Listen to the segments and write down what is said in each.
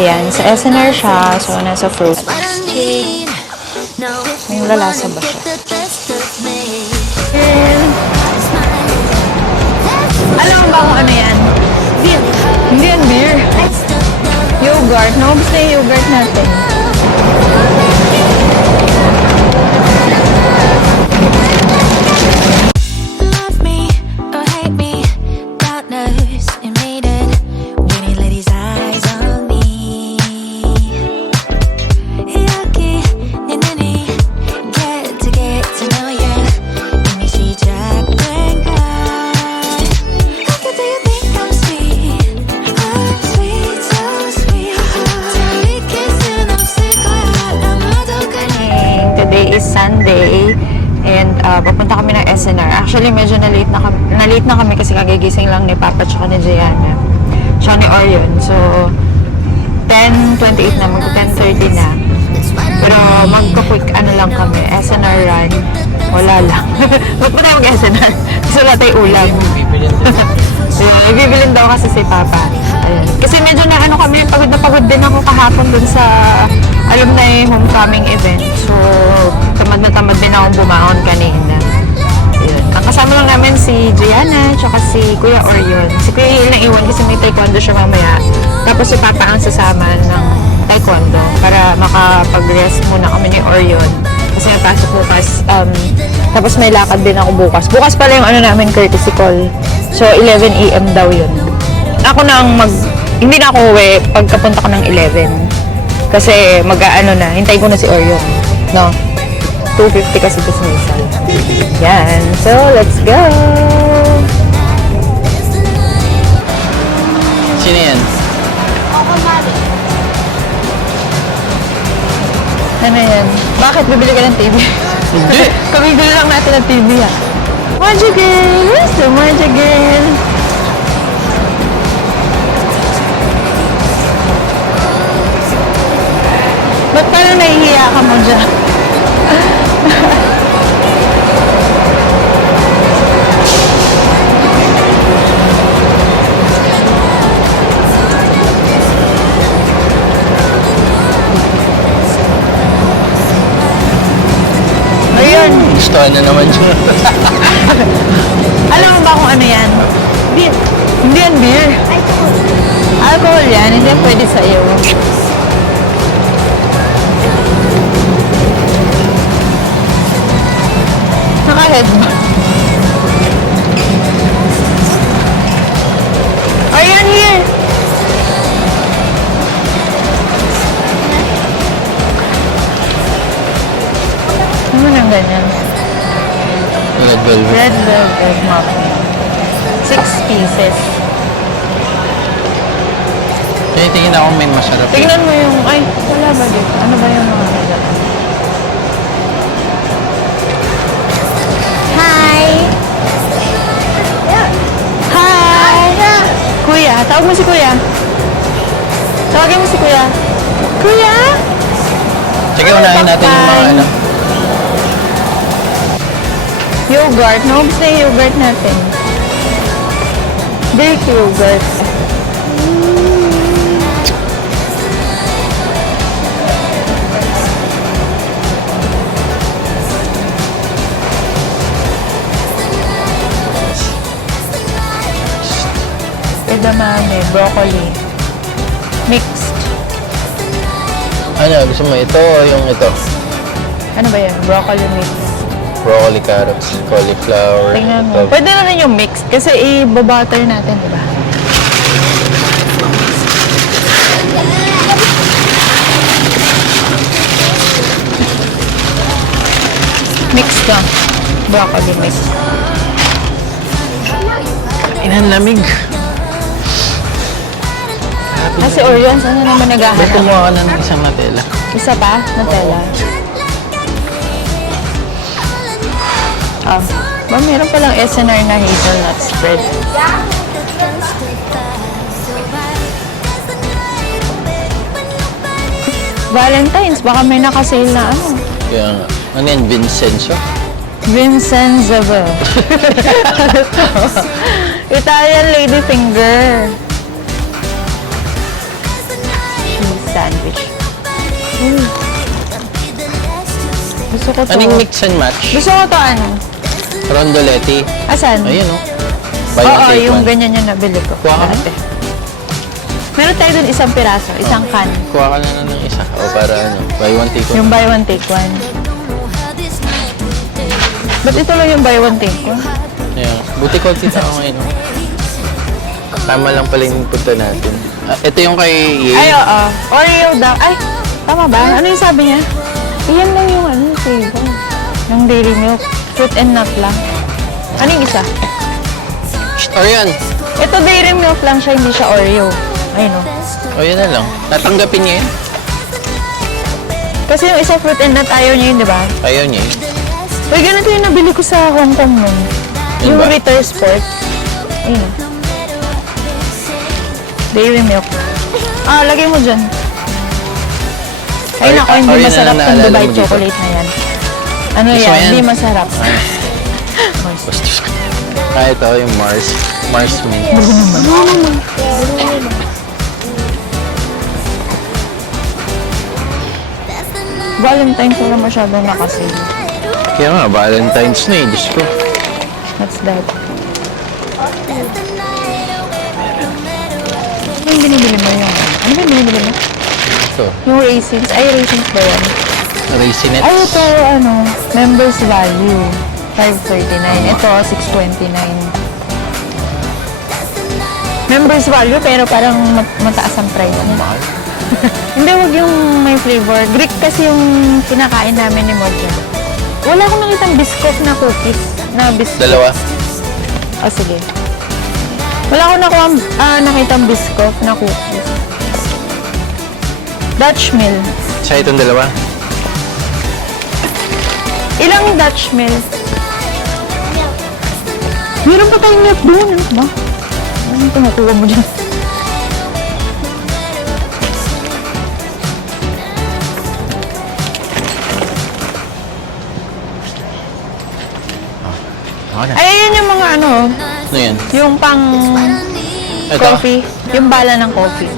Ayan, sa SNR siya. So, nasa fruit. May lalasa ba siya? Alam mo ba kung ano yan? Beer. Hindi yan beer. Yogurt. Naubos na yung yogurt natin. Sunday and papunta kami ng SNR. Actually, medyo na-late na kami kasi kagigising lang ni Papa tsaka ni Gianna. Tsaka ni Orion. So, 10:28 na, mag-10:30 na. Pero magka-quick ano lang kami, SNR run. Wala lang. Ba't ba tayo mag-SNR? Kasi wala tayong ulam. Ibibilin daw kasi si Papa. Ayan. Kasi medyo na ano kami, pagod na pagod din ako kahapon dun sa alumni homecoming event. So, tamad na tamad din akong bumaon kanina. Ayan. Ang kasama lang namin si Gianna, tsaka si Kuya Orion. Si Kuya Hill na iwan kasi may taekwondo siya mamaya. Tapos si Papa ang sasama ng taekwondo para makapag-rest muna kami ni Orion. Kasi napasok bukas. Tapos may lakad din ako bukas. Bukas pala yung ano namin, courtesy call. So, 11 AM daw yun. Ako na ang hindi na ako uwi pagkapunta ko ng 11. Kasi mag-ano na, hintay ko na si Orion. No? 2:50 kasi ito sa Rizal. Yan. So, let's go! Sino yan? Ano yan? Bakit bibili ka ng TV? Hindi. Kamigil lang natin ng TV ah. Magic Girl! Where's the Magic Girl? Ba't parang nahihiya ka mo dyan? Ayun! Gusto na naman siya. Alam mo ba kung ano yan? Beer. Hindi yan beer. Alcohol yan. Hindi yan pwede sa'yo. Naka-headband. Ayun, here! Ano nang ganyan? Red velvet. Red velvet muffin. 6 pieces. Kaya tingin ako may masarap. Tingnan mo yung... Ay, wala ba dito? Ano ba yung mga nagdala? Hi! Hi! Kuya, tawag mo si Kuya. Tawagin mo si Kuya. Kuya? Sige, unahin natin yung mga ano. Yogurt. Naubos na yung yogurt natin. Greek yogurt. Edamame, broccoli. Mixed. Ano, gusto mo ito o yung ito? Ano ba yan? Broccoli mixed. Broccoli, carrots, cauliflower. Tingnan mo. Pwede na rin yung mixed kasi i-butter natin, di ba? Mixed lang. Broccoli mixed. Inang lamig. Kasi Orion, ano naman Ba't naghahanap? kumuha ka na ng isang Nutella? Isa pa? Nutella. Ba, meron palang SNR na hazelnut spread. Valentine's, baka may nakasale na ano. Kaya nga. Ano yan? Vincenzo? Vincenzo. Italian ladyfinger. sandwich. Gusto ko to. Anong mix and match? Gusto ko to ano? Rondoletti. Asan? Ayun, oh. Buy one, Oo, take yung one. ganyan yung nabili ko. Kuha ka na? Dati. Meron tayo dun isang piraso, isang can. Kuha ka na ng isa. O para ano, buy one, take one. Yung buy one, take one. Ba't ito lang yung buy one, take one? Ayan. Buti ko kita ako ngayon. oh. Tama lang pala yung punta natin. Ito yung kay Ye. Ay, oo. Oreo daw. Ay, tama ba? Ano yung sabi niya? Iyan lang yung ano, flavor. Yung dairy milk. Fruit and nut lang. Ano yung isa? O yan. Ito dairy milk lang siya, hindi siya Oreo. Ayun o. O yan na lang. Tatanggapin niya yun. Kasi yung isa fruit and nut, ayaw niya yun, di ba? Ayaw niya yun. Uy, ganito yung nabili ko sa Hong Kong nun. Yun Yung ba? Ritter Sport. Ayun o. Dairy milk. Ah, lagay mo dyan. Ay, nako, hindi Oreo na masarap lang yung naalala Dubai mo dito. chocolate na yan. Ano Gusto yan? mo yan? Hindi masarap. Bastos ka. Ito yung Mars. Mars Mint. Valentine's wala masyadong nakasale. Kaya nga, Valentine's na eh. Diyos ko. What's that? Ano yung binibili mo yung... Ano ba yung binibili mo? Ito. Yung raisins. Ay, raisins ba yan? Raisinets. Ay, ito, ano, members value. $5.39. Ito, $6.29. Members value, pero parang mataas ang price niya. Mahal. Hindi, wag yung may flavor. Greek kasi yung pinakain namin ni Modja. Wala akong nakitang biscuit na cookies. Na biscuit. Dalawa. O, sige. Wala akong nakitang biscuit na cookies. Dutch mill. Sa itong dalawa. Ilang Dutch mill? Meron pa tayong milk doon. Ano ba? Ano kinukuha mo dyan? Okay na. Ay, ayun yung mga ano, Ano yan? yung pang Ito? coffee. Yung bala ng coffee.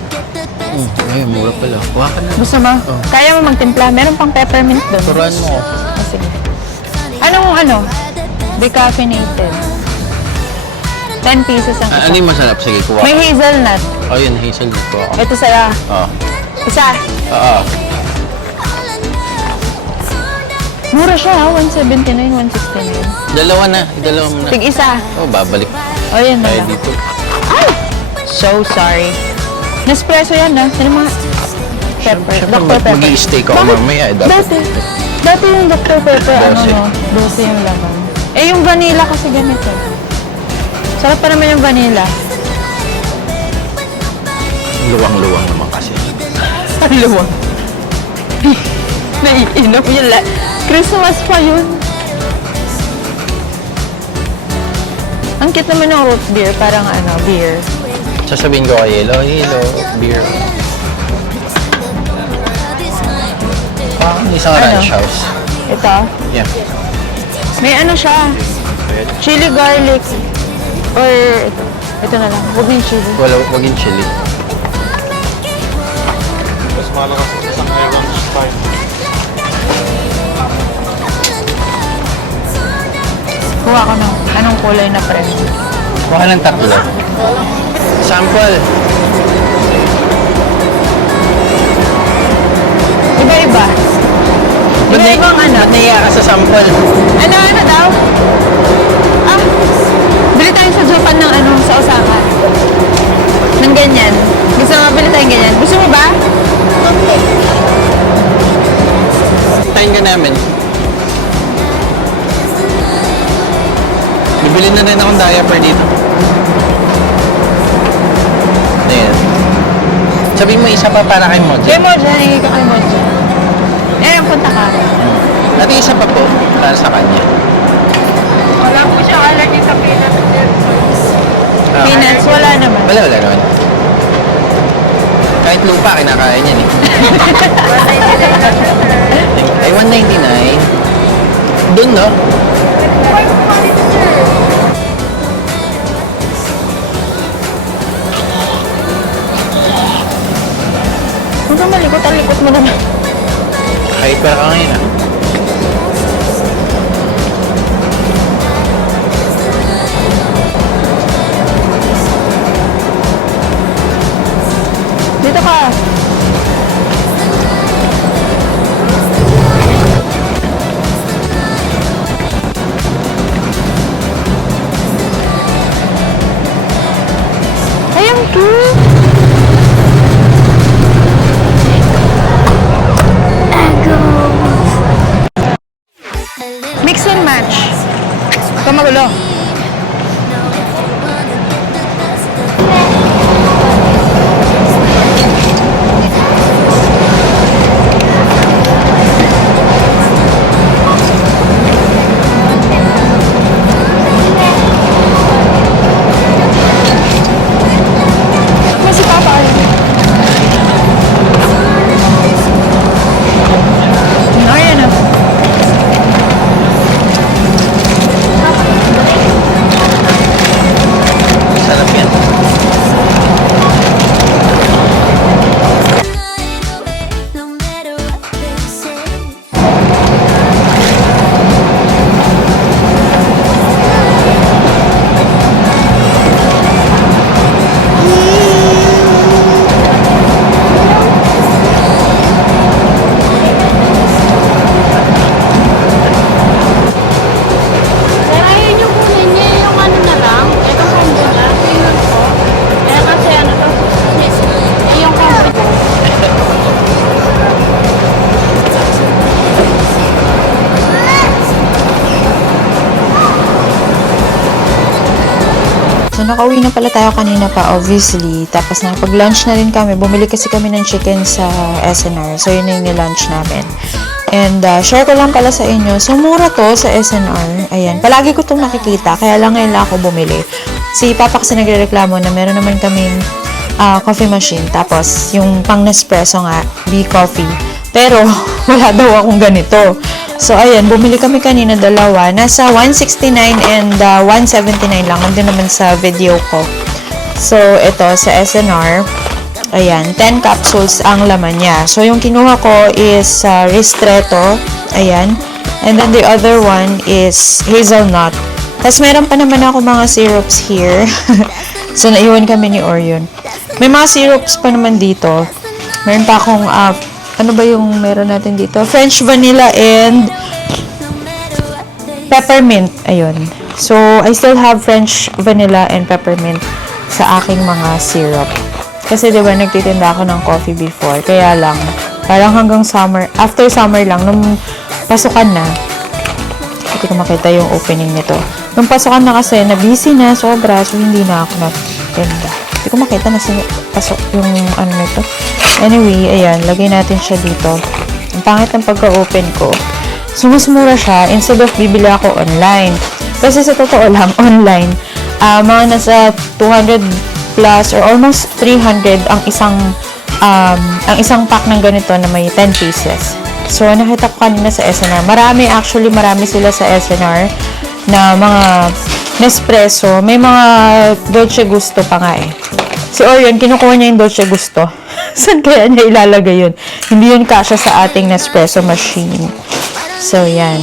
Ay, mura pala. Kuha ka na. Gusto mo? Kaya mo magtimpla. Meron pang peppermint doon. Turuan mo. Ah, sige. Anong ano? Decaffeinated. 10 pesos ang isa. Ano yung masarap? Sige, kuha May ka. hazelnut. O yun, hazelnut. Kuha ka. Ito sa'yo. Oo. Isa. Oo. Mura siya ha. 179, 169. Dalawa na. Dalawa mo na. Tig isa. Oh, babalik. O, yun na Tayo lang. dito. So sorry. Nespresso yan ha. Sino mga pepper? Siyempre, Dr. Pepper. mag-i-stay ka Bakit? mamaya. Dapat. Dati yung Dr. Pepper, ano 12. no? 12 yung laman. Eh, yung vanilla kasi ganito. Sarap pa naman yung vanilla. Luwang-luwang naman kasi. Ang luwang. Naiinom yun lang. Christmas pa yun. Ang cute naman ng root beer. Parang ano, beer. Sasabihin ko kay Yelo, beer. Isang Ano? ranch house. Ito. Yeah. May ano siya. Chili garlic. Or ito na lang. Huwag yung chili. Wag yung chili. Mas malakas sa isang iron spine. Kuha ko ng anong kulay na press. Kuha ng tatlo. Sample. Iba-iba. Iba-ibang ano. Ba't naiya ka sa sample? Ano daw? Ah, bili tayo sa Japan ng ano, sa Osaka. Ng ganyan. Gusto mo bili tayong ganyan? Gusto mo ba? Tayin ka namin. Bibili na rin akong diaper dito. Ayan. Sabihin mo isa pa para kay Mojo. Kay mo dyan, hindi ka kay mo dyan. Eh, punta ka. At isa pa po para sa kanya. Wala po siya allergy sa peanuts. Ah. Peanuts, wala naman. Wala naman. Kahit lupa, kinakain yan eh. Ay, 199. Doon, no? Huwag kang malikot, ang likot mo naman. Hyper ka ngayon ah. Dito ka. Ayun, cute. Mix and match. Ito magulo. Masih papa. Ayan na. Sarap yan. No matter what they say. Pero ayun yung kunin niya, yung ano na lang, itong combo niya, yun po. Eh kasi ano to, eh yung combo niya. So, nakauwi na pala tayo kanina pa, obviously. Tapos, nakapag-lunch na rin kami. Bumili kasi kami ng chicken sa SNR. So, yun na yung lunch namin. And, share ko lang pala sa inyo. So, mura to sa SNR. Ayan. Palagi ko itong nakikita. Kaya lang ngayon lang ako bumili. Si Papa kasi nagre-reklamo na meron naman kaming coffee machine. Tapos, yung pang Nespresso nga, B-coffee. Pero, wala daw akong ganito. So, ayan, bumili kami kanina dalawa. Nasa 169 and 179 lang. Nandun naman sa video ko. So, ito sa SNR. Ayan, 10 capsules ang laman niya. So, yung kinuha ko is Ristretto. Ayan. And then the other one is hazelnut. Tapos, meron pa naman ako mga syrups here. So, naiwan kami ni Orion. May mga syrups pa naman dito. Meron pa akong ano ba yung meron natin dito? French vanilla and peppermint. Ayun. So, I still have French vanilla and peppermint sa aking mga syrup. Kasi, di ba, nagtitinda ako ng coffee before. Kaya lang, parang hanggang summer, after summer lang, nung pasukan na, hindi ko makita yung opening nito. Nung pasukan na kasi, na-busy na, sobra, so hindi na ako nagtinda. Hindi ko makita na pasok yung ano nito. Anyway, ayan, lagay natin siya dito. Ang pangit ng pagka-open ko. So, mas mura siya instead of bibili ako online. Kasi sa totoo lang, online, mga nasa 200 plus or almost 300 ang isang pack ng ganito na may 10 pieces. So, nakita ko kanina sa SNR. Marami sila sa SNR na mga Nespresso. May mga Dolce Gusto pa nga eh. Si Orion, kinukuha niya yung Dolce Gusto. Saan kaya niya ilalagay yun? Hindi yun kasya sa ating Nespresso machine. So, yan.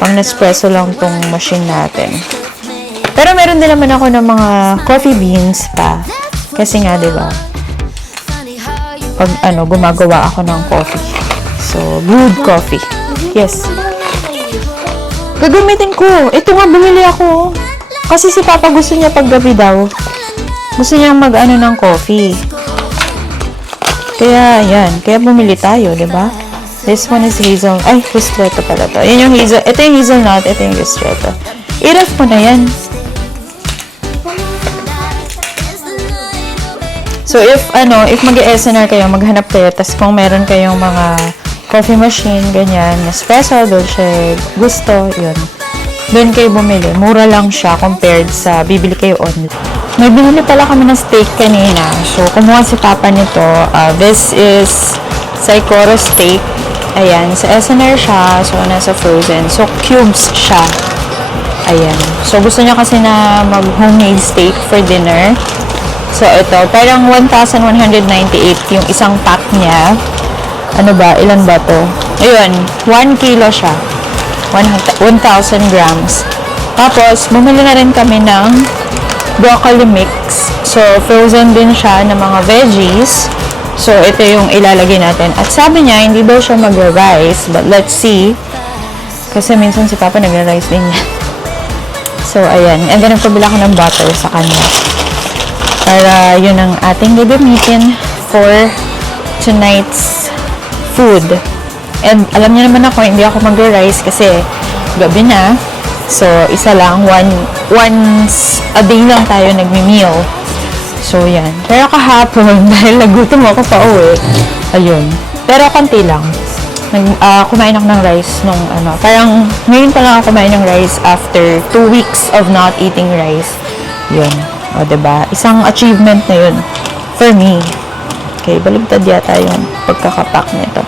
Pang Nespresso lang tong machine natin. Pero meron din naman ako ng mga coffee beans pa. Kasi nga, di ba? Pag gumagawa ako ng coffee. So, brewed coffee. Yes. Gagamitin ko. Ito nga, bumili ako. Kasi si Papa gusto niya paggabi daw. Gusto niya mag-ano ng coffee. Kaya, yan. Kaya bumili tayo, di ba? This one is hazel. Ay, ristretto pala to. Yan yung hazel. Ito yung hazelnut. Ito yung ristretto. I-ref mo na yan. So, if mag-SNR kayo, maghanap kayo, tas kung meron kayong mga coffee machine, ganyan, Nespresso, Dolce Gusto, yun. Doon kayo bumili. Mura lang siya compared sa bibili kayo online. May binili pala kami ng steak kanina. So, kumuha si Papa nito. This is Saikoro steak. Ayan. Sa SNR siya. So, nasa frozen. So, cubes siya. Ayan. So, gusto niya kasi na mag-homemade steak for dinner. So, ito, parang 1,198 yung isang pack niya. Ano ba? Ilan ba to? Ayun, 1 kilo siya. 1,000 grams. Tapos, bumili na rin kami ng broccoli mix. So, frozen din siya ng mga veggies. So, ito yung ilalagay natin. At sabi niya, hindi daw siya mag-rice. But let's see. Kasi minsan si Papa nag-rice din niya. So, ayan. And then, nagpabila ko ng butter sa kanya. Para yun ang ating gagamitin for tonight's food. And alam niyo naman ako, hindi ako mag-rice kasi gabi na. So, isa lang. Once a day lang tayo nagmi-meal. So, yan. Pero kahapon, dahil nagutom ako pa uwi, ayun. Pero konti lang. Kumain ako ng rice nung parang ngayon pa lang ako kumain ng rice after 2 weeks of not eating rice. Yun. O, diba? Isang achievement na yun for me. Okay, baligtad yata yung pagkakapak nito.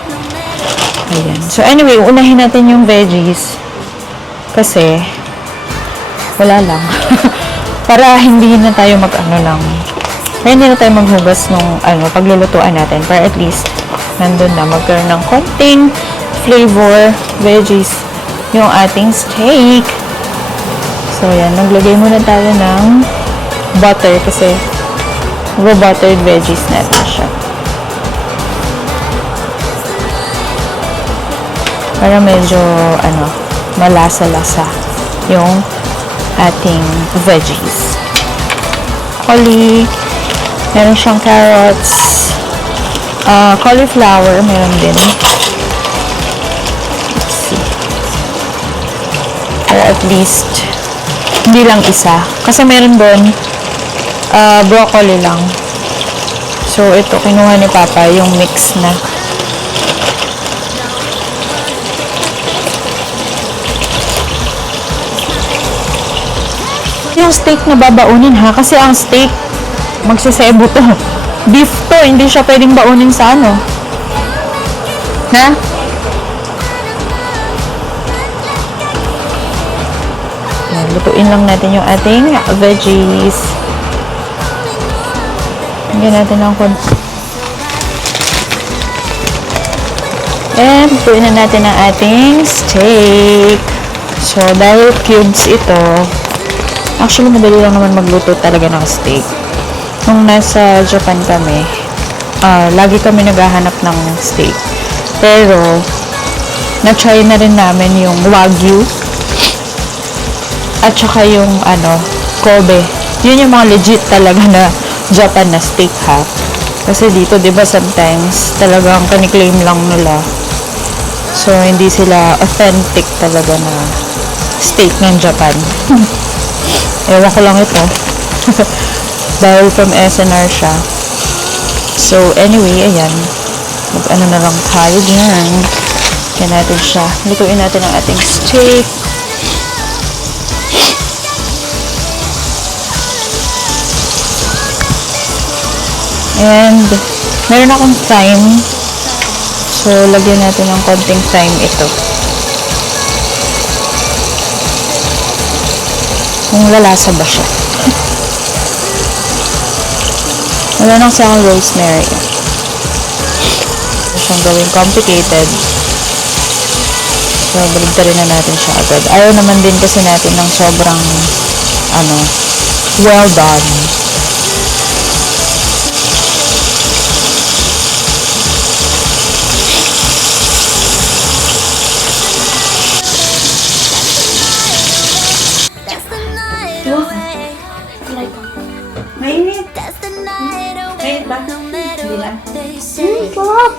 Ayan. So, anyway, unahin natin yung veggies. Kasi, wala lang. Para hindi na tayo hindi na tayo maghugas nung paglulutuan natin. Para at least, nandun na, magkaroon ng konting flavor, veggies, yung ating steak. So, yan. Naglagay muna tayo ng butter kasi buttered veggies natin siya. Para medyo, malasa-lasa yung ating veggies. Meron siyang carrots, cauliflower, meron din. Let's see. Or at least, hindi lang isa. Kasi meron doon, broccoli lang. So, ito, kinuha ni Papa yung mix na. Yung steak na babaunin ha, kasi ang steak, magsisebo to. Beef to, hindi siya pwedeng baunin sa Ha? Yan, lutuin lang natin yung ating veggies. Hinggan natin ng konti. And, lutuin na natin ang ating steak. So, dahil cubes ito, actually, madali lang naman magluto talaga ng steak. Nung nasa Japan kami, lagi kami naghahanap ng steak. Pero, na-try na rin namin yung Wagyu. At saka yung, Kobe. Yun yung mga legit talaga na Japan na steak ha. Kasi dito, di ba, sometimes, talagang kaniklaim lang nila. So, hindi sila authentic talaga na steak ng Japan. Ewan ko lang ito. Dahil from SNR siya. So, anyway, ayan. Mag-ano na lang tayo dyan. Kaya natin siya. Lutuin natin ang ating steak. And, meron akong thyme. So, lagyan natin ng konting thyme ito. Kung lalasa ba siya. Wala nang sa akong rosemary. Siyang gawing complicated. So, baligtarin na natin siya agad. Ayaw naman din kasi natin ng sobrang, well done. Mainit. Mainit ba? No matter what they say. Sarap!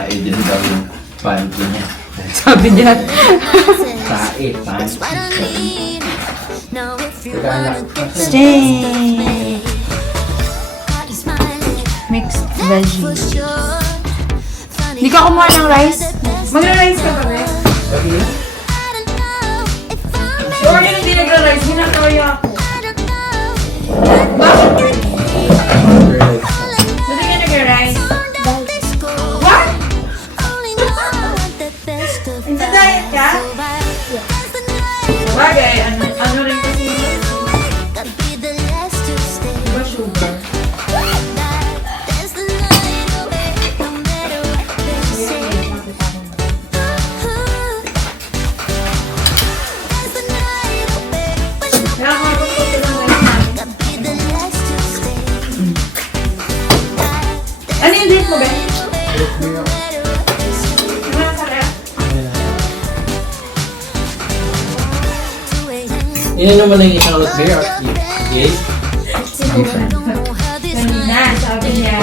tae din daw yung panty niya. Sabi niya. Tae, panty. Stay! Mixed veggie. Hindi ka kumuha ng rice? Magra-rice ka ba, Beth? Or yung hindi nagra-rice, ginagawa ako. Bakit? Ba't ka nagra-rice? What? Nagda-diet ka? Bagay, ano rin kasi yun? Diba sugar? Kaya kapag ko lang ano yung date mo, Ben? Ano ka rin? Ininom mo na yung isang root beer. Yes? Kanina, sabi niya.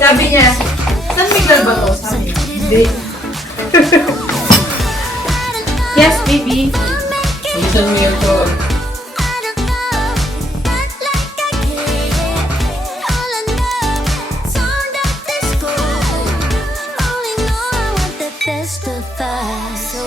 Sabi niya, saan Miguel ba to? Sabi niya, hindi. Yes, baby. Isang meal ko. Testify. So